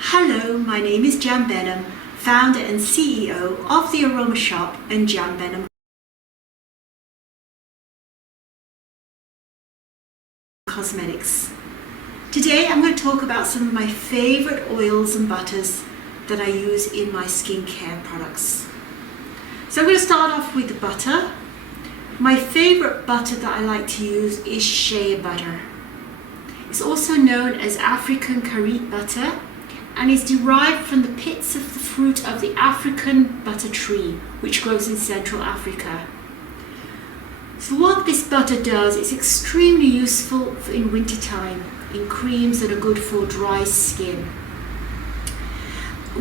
Hello, my name is Jan Benham, founder and CEO of the Aroma Shop and Jan Benham Cosmetics. Today I'm going to talk about some of my favorite oils and butters that I use in my skincare products. So I'm going to start off with the butter. My favorite butter that I like to use is Shea butter. It's also known as African Karit butter and is derived from the pits of the fruit of the African butter tree, which grows in Central Africa. So what this butter does is extremely useful in wintertime, in creams that are good for dry skin.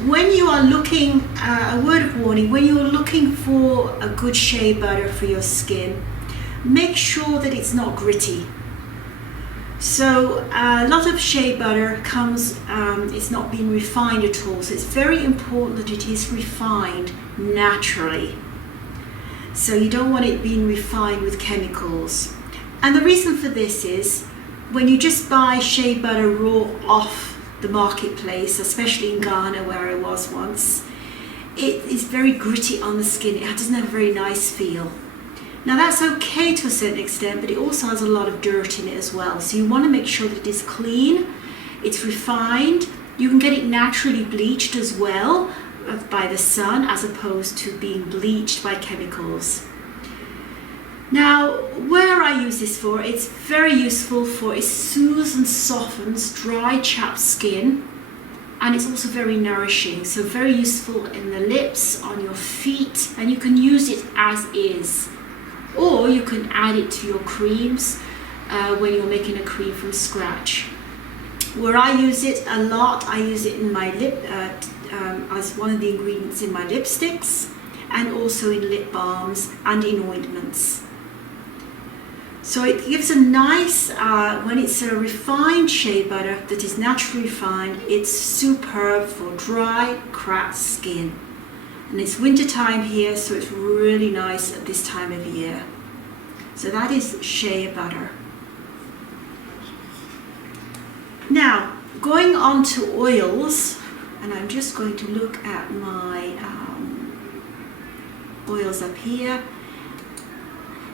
When you are looking, a word of warning, when you're looking for a good shea butter for your skin, make sure that it's not gritty. So a lot of shea butter comes, it's not been refined at all, so it's very important that it is refined naturally. So you don't want it being refined with chemicals. And the reason for this is when you just buy shea butter raw off the marketplace, especially in Ghana where I was once, it is very gritty on the skin. It doesn't have a very nice feel. Now that's okay to a certain extent, but it also has a lot of dirt in it as well. So you want to make sure that it is clean, it's refined. You can get it naturally bleached as well by the sun as opposed to being bleached by chemicals. Now where I use this for, it's very useful for, it soothes and softens dry chapped skin, and it's also very nourishing, so very useful in the lips, on your feet, and you can use it as is. Or you can add it to your creams when you're making a cream from scratch. Where I use it a lot, I use it in my lip as one of the ingredients in my lipsticks, and also in lip balms and in ointments. So it gives a nice, when it's a refined shea butter that is naturally refined, it's superb for dry, cracked skin. And it's winter time here, so it's really nice at this time of year. So that is shea butter. Now, going on to oils, and I'm just going to look at my oils up here.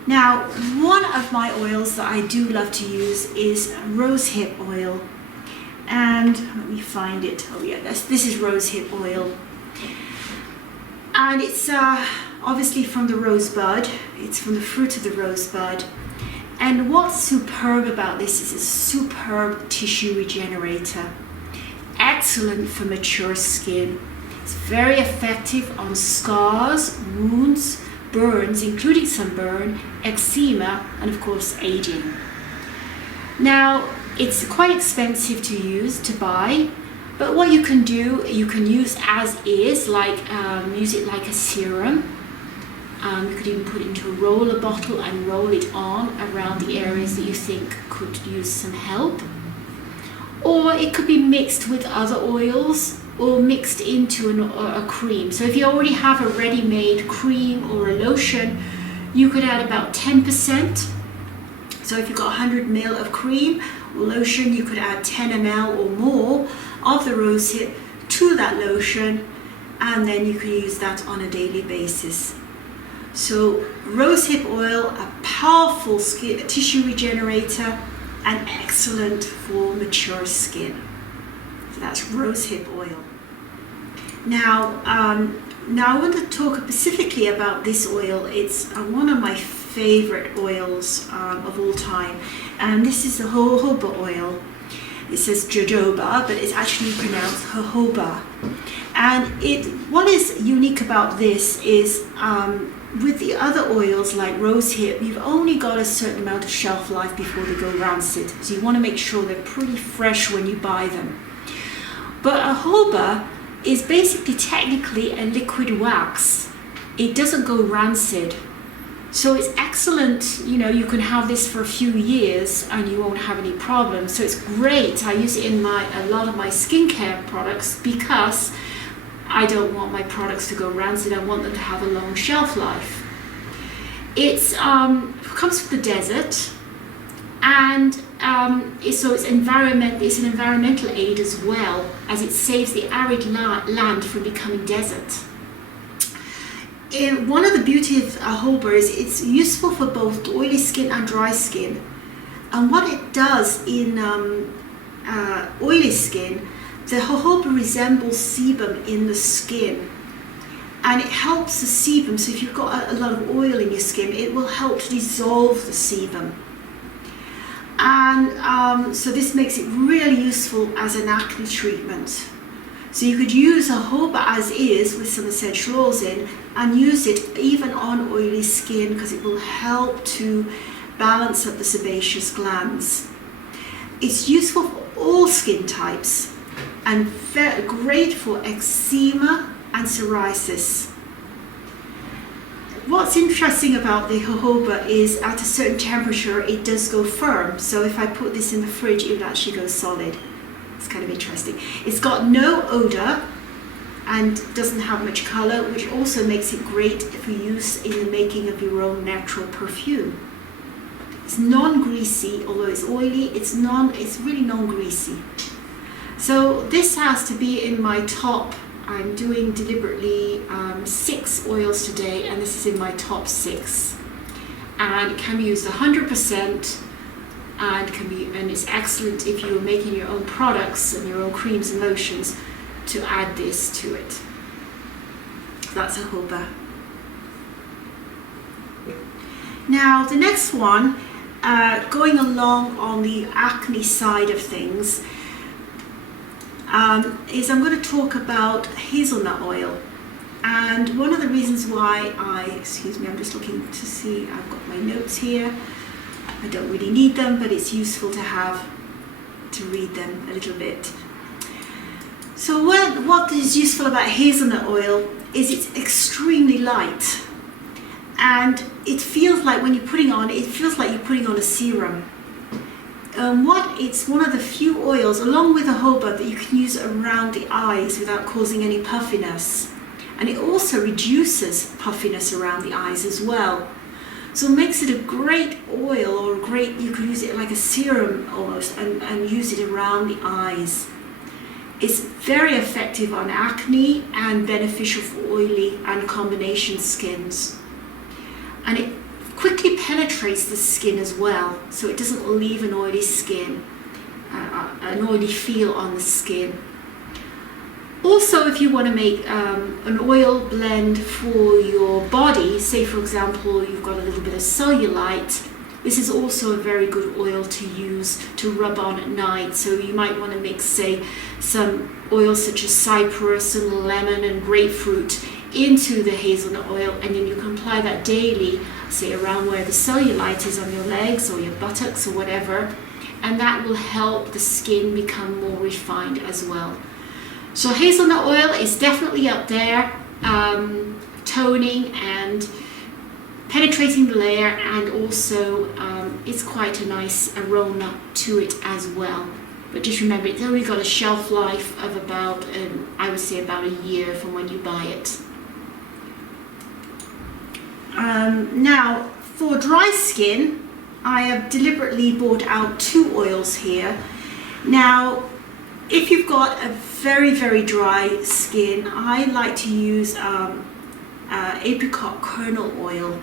Now, one of my oils that I do love to use is rosehip oil. And let me find it. Oh yeah, this is rosehip oil. And it's obviously from the rosebud. It's from the fruit of the rosebud. And what's superb about this is it's a superb tissue regenerator. Excellent for mature skin. It's very effective on scars, wounds, burns, including sunburn, eczema, and of course aging. Now, it's quite expensive to use, to buy. But what you can do, you can use as is, like use it like a serum. You could even put it into a roller bottle and roll it on around the areas that you think could use some help. Or it could be mixed with other oils or mixed into a cream. So if you already have a ready-made cream or a lotion, you could add about 10%. So if you've got 100 ml of cream or lotion, you could add 10 ml or more of the rosehip to that lotion, and then you can use that on a daily basis. So rosehip oil, a powerful tissue regenerator and excellent for mature skin. So that's rosehip oil. Now I want to talk specifically about this oil. It's one of my favorite oils of all time, and this is the jojoba oil. It says jojoba, but it's actually pronounced jojoba. And what is unique about this is with the other oils like rosehip, you've only got a certain amount of shelf life before they go rancid. So you want to make sure they're pretty fresh when you buy them. But jojoba is basically technically a liquid wax. It doesn't go rancid. So it's excellent, you know, you can have this for a few years and you won't have any problems. So it's great. I use it in a lot of my skincare products because I don't want my products to go rancid. I want them to have a long shelf life. It comes from the desert, and so it's an environmental aid as well, as it saves the arid land from becoming desert. One of the beauty of jojoba is it's useful for both oily skin and dry skin. And what it does in oily skin, the jojoba resembles sebum in the skin, and it helps the sebum. So if you've got a lot of oil in your skin, it will help to dissolve the sebum. And so this makes it really useful as an acne treatment. So you could use jojoba as is with some essential oils in, and use it even on oily skin, because it will help to balance up the sebaceous glands. It's useful for all skin types and very great for eczema and psoriasis. What's interesting about the jojoba is at a certain temperature it does go firm. So if I put this in the fridge, it would actually go solid. It's kind of interesting. It's got no odor and doesn't have much color, which also makes it great for use in the making of your own natural perfume. It's non-greasy, although it's oily, it's really non-greasy. So this has to be in my top. I'm doing deliberately 6 oils today, and this is in my top 6. And it can be used 100%, and it's excellent if you're making your own products and your own creams and lotions to add this to it. That's jojoba. Now the next one, going along on the acne side of things, is I'm going to talk about hazelnut oil. And one of the reasons why excuse me, I'm just looking to see, I've got my notes here. I don't really need them, but it's useful to have, to read them a little bit. So what is useful about hazelnut oil is it's extremely light. And it feels like when you're putting on, it feels like you're putting on a serum. It's one of the few oils, along with jojoba, that you can use around the eyes without causing any puffiness. And it also reduces puffiness around the eyes as well. So it makes it a great oil, or you could use it like a serum almost, and use it around the eyes. It's very effective on acne and beneficial for oily and combination skins. And it quickly penetrates the skin as well, so it doesn't leave an oily skin, an oily feel on the skin. Also, if you want to make an oil blend for your body, say for example you've got a little bit of cellulite, this is also a very good oil to use to rub on at night. So you might want to mix, say, some oils such as cypress and lemon and grapefruit into the hazelnut oil, and then you can apply that daily, say around where the cellulite is on your legs or your buttocks or whatever, and that will help the skin become more refined as well. So hazelnut oil is definitely up there, toning and penetrating the layer, and also it's quite a nice aroma to it as well. But just remember, it's only got a shelf life of about, I would say about a year from when you buy it. Now, for dry skin, I have deliberately brought out 2 oils here. Now, if you've got a very, very dry skin, I like to use Apricot Kernel Oil.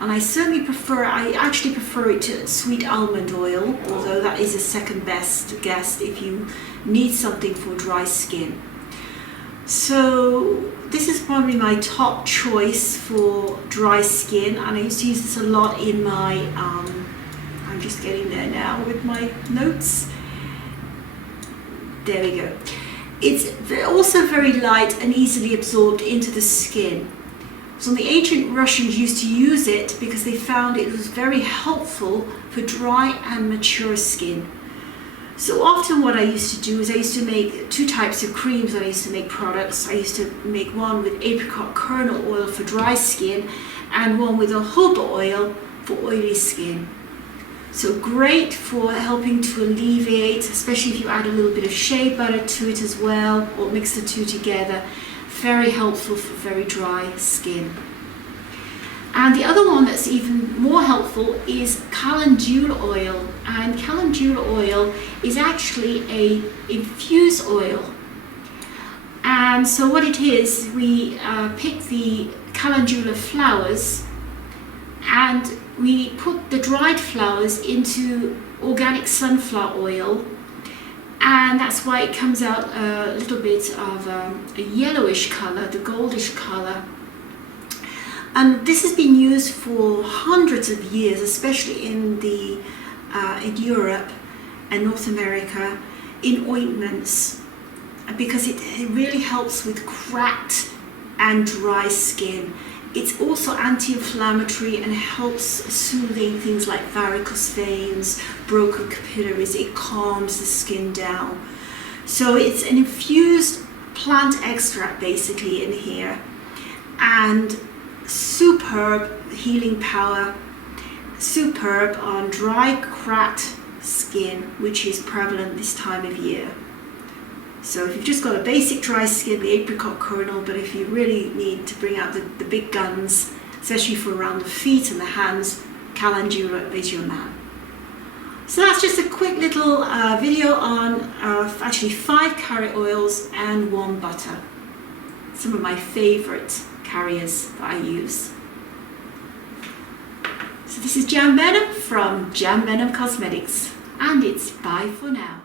And I actually prefer it to sweet almond oil, although that is a second best guess if you need something for dry skin. So this is probably my top choice for dry skin, and I used to use this a lot in my, I'm just getting there now with my notes. There we go. It's also very light and easily absorbed into the skin. So the ancient Russians used to use it because they found it was very helpful for dry and mature skin. So often what I used to do is I used to make 2 types of creams when I used to make products. I used to make one with apricot kernel oil for dry skin and one with jojoba oil for oily skin. So great for helping to alleviate, especially if you add a little bit of shea butter to it as well, or mix the 2 together. Very helpful for very dry skin. And the other one that's even more helpful is calendula oil. and calendula oil is actually a infused oil. And so what it is, we pick the calendula flowers and we put the dried flowers into organic sunflower oil, and that's why it comes out a little bit of a yellowish color, the goldish color. And this has been used for hundreds of years, especially in Europe and North America, in ointments, because it really helps with cracked and dry skin. It's also anti-inflammatory and helps soothing things like varicose veins, broken capillaries. It calms the skin down. So it's an infused plant extract basically in here, and superb healing power, superb on dry, cracked skin, which is prevalent this time of year. So if you've just got a basic dry skin, the apricot kernel, but if you really need to bring out the big guns, especially for around the feet and the hands, calendula is your man. So that's just a quick little video on actually 5 carrot oils and 1 butter. Some of my favorite carriers that I use. So this is Jam Venom from Jam Venom Cosmetics, and it's bye for now.